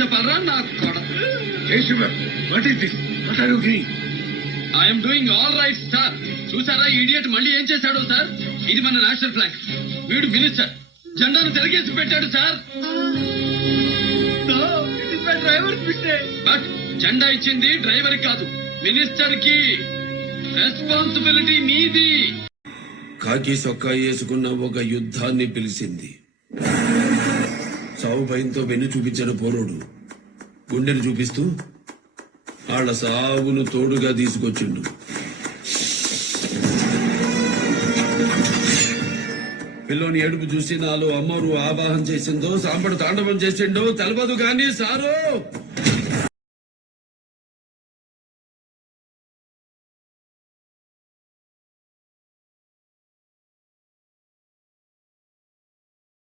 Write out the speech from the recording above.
చెప్పాలరా నా కొడ. I'm doing all right sir. చూసారా ఇడియట్ మళ్ళీ ఏం చేశాడో సార్? ఇది మన నేషనల్ ఫ్లాగ్. వీడు మినిస్టర్ జెండాను తిరిగేసి పెట్టాడు సార్. బట్ జెండా ఇచ్చింది డ్రైవర్ కాదు, మినిస్టర్ కి. రెస్పాన్సిబిలిటీ నీది. కాకి సొక్కా వేసుకున్న ఒక యుద్ధాన్ని పిలిచింది. సావు భయంతో వెన్ను చూపించిన పోరోడు గుండెను చూపిస్తూ వాళ్ళ సావును తోడుగా తీసుకొచ్చిండు. పిల్లోని ఏడుపు చూసి నాలో అమ్మరు ఆవాహన చేసిందో సాంబడు తాండవం చేసిండో తెలవదు గాని సారు